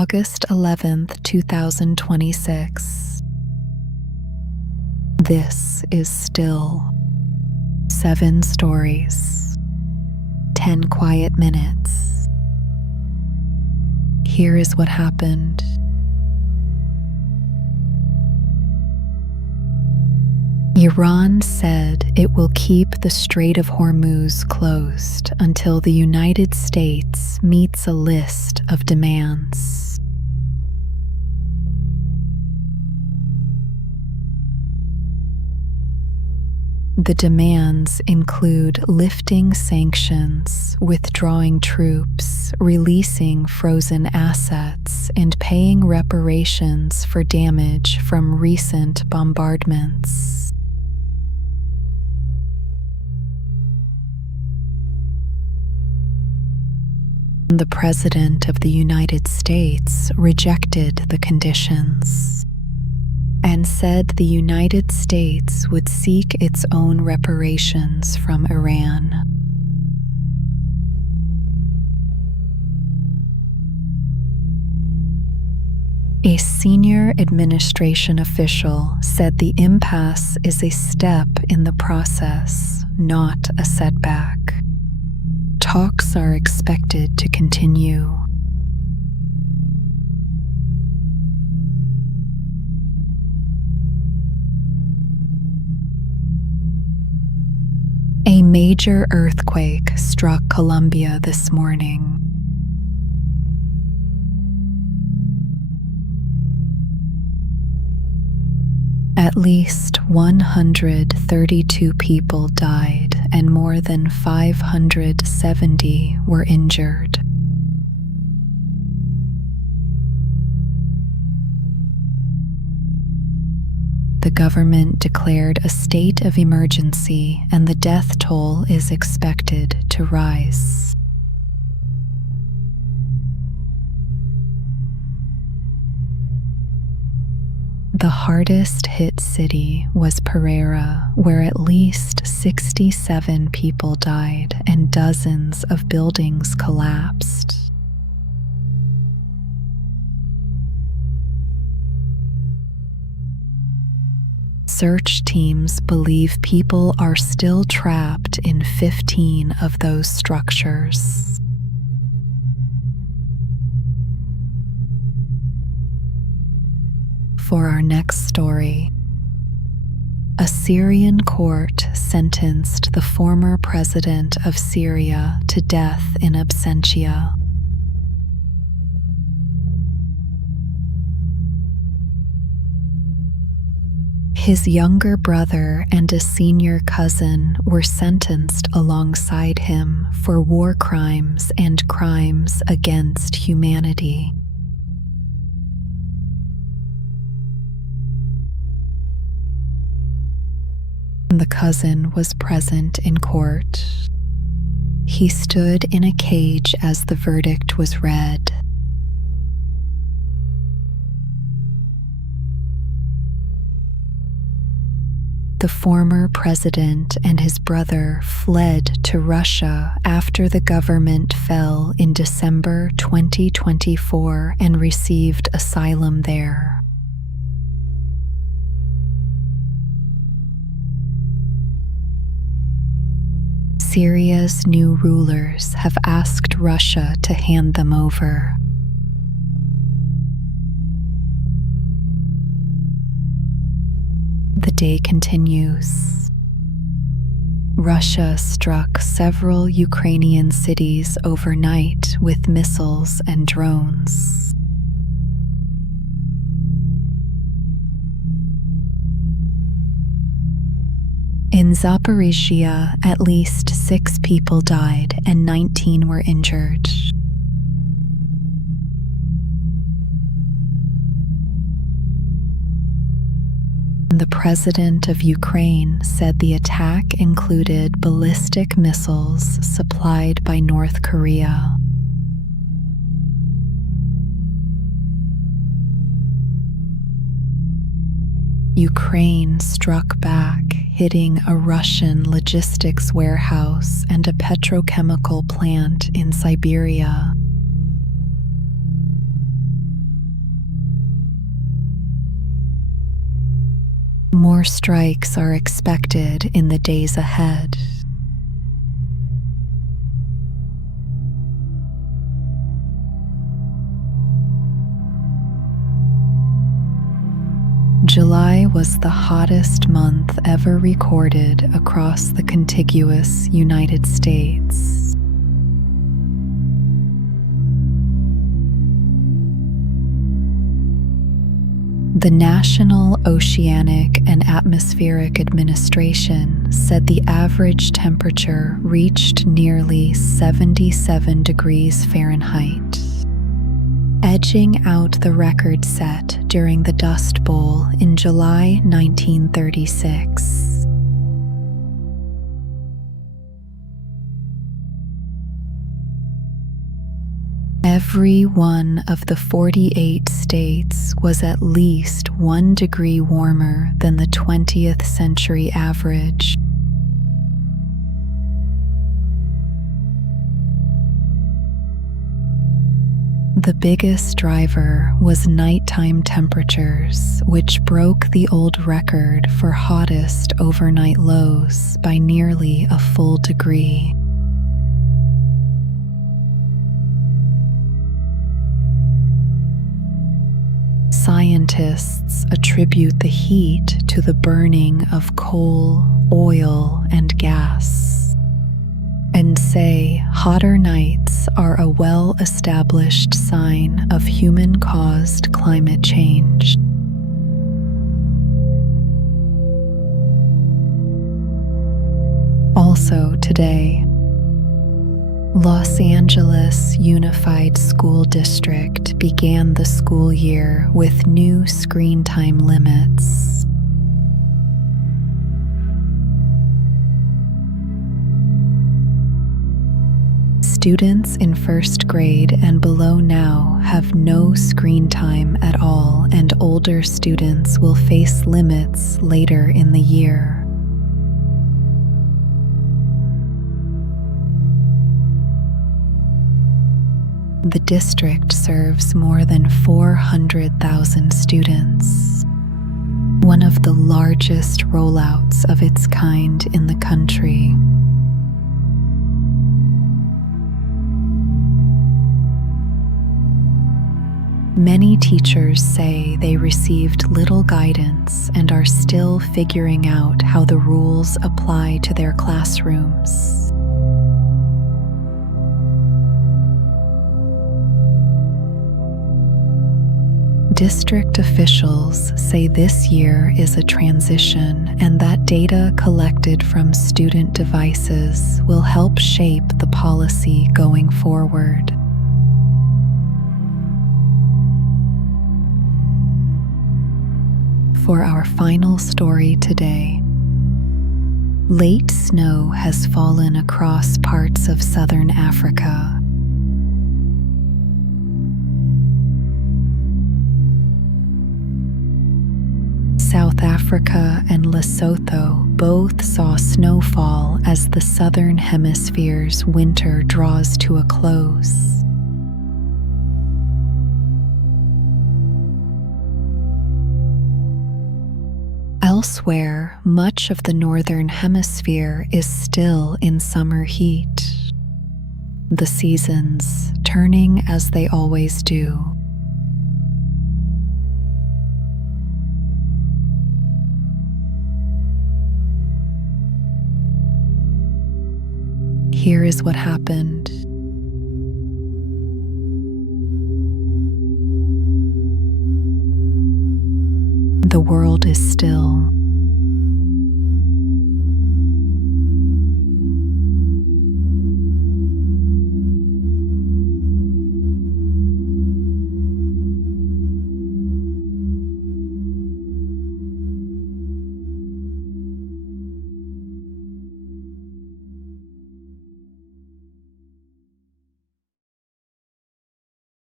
August 11th, 2026. This is still 7 stories, 10 quiet minutes. Here is what happened. Iran said it will keep the Strait of Hormuz closed until the United States meets a list of demands. The demands include lifting sanctions, withdrawing troops, releasing frozen assets, and paying reparations for damage from recent bombardments. The President of the United States rejected the conditions and said the United States would seek its own reparations from Iran. A senior administration official said the impasse is a step in the process, not a setback. Talks are expected to continue. A major earthquake struck Colombia this morning. At least 132 people died and more than 570 were injured. The government declared a state of emergency and the death toll is expected to rise. The hardest hit city was Pereira, where at least 67 people died and dozens of buildings collapsed. Search teams believe people are still trapped in 15 of those structures. For our next story, a Syrian court sentenced the former president of Syria to death in absentia. His younger brother and a senior cousin were sentenced alongside him for war crimes and crimes against humanity. The cousin was present in court. He stood in a cage as the verdict was read. The former president and his brother fled to Russia after the government fell in December 2024 and received asylum there. Syria's new rulers have asked Russia to hand them over. The day continues. Russia struck several Ukrainian cities overnight with missiles and drones. In Zaporizhia, at least 6 people died and 19 were injured. The president of Ukraine said the attack included ballistic missiles supplied by North Korea. Ukraine struck back, hitting a Russian logistics warehouse and a petrochemical plant in Siberia. More strikes are expected in the days ahead. July was the hottest month ever recorded across the contiguous United States. The National Oceanic and Atmospheric Administration said the average temperature reached nearly 77 degrees Fahrenheit, edging out the record set during the Dust Bowl in July 1936. Every one of the 48 states was at least 1 degree warmer than the 20th century average. The biggest driver was nighttime temperatures, which broke the old record for hottest overnight lows by nearly a full degree. Scientists attribute the heat to the burning of coal, oil, and gas, and say hotter nights are a well-established sign of human-caused climate change. Also today, Los Angeles Unified School District began the school year with new screen time limits. Students in first grade and below now have no screen time at all, and older students will face limits later in the year. The district serves more than 400,000 students, one of the largest rollouts of its kind in the country. Many teachers say they received little guidance and are still figuring out how the rules apply to their classrooms. District officials say this year is a transition and that data collected from student devices will help shape the policy going forward. For our final story today, late snow has fallen across parts of southern Africa. South Africa and Lesotho both saw snowfall as the southern hemisphere's winter draws to a close. Elsewhere, much of the northern hemisphere is still in summer heat, the seasons turning as they always do. Here is what happened. The world is still.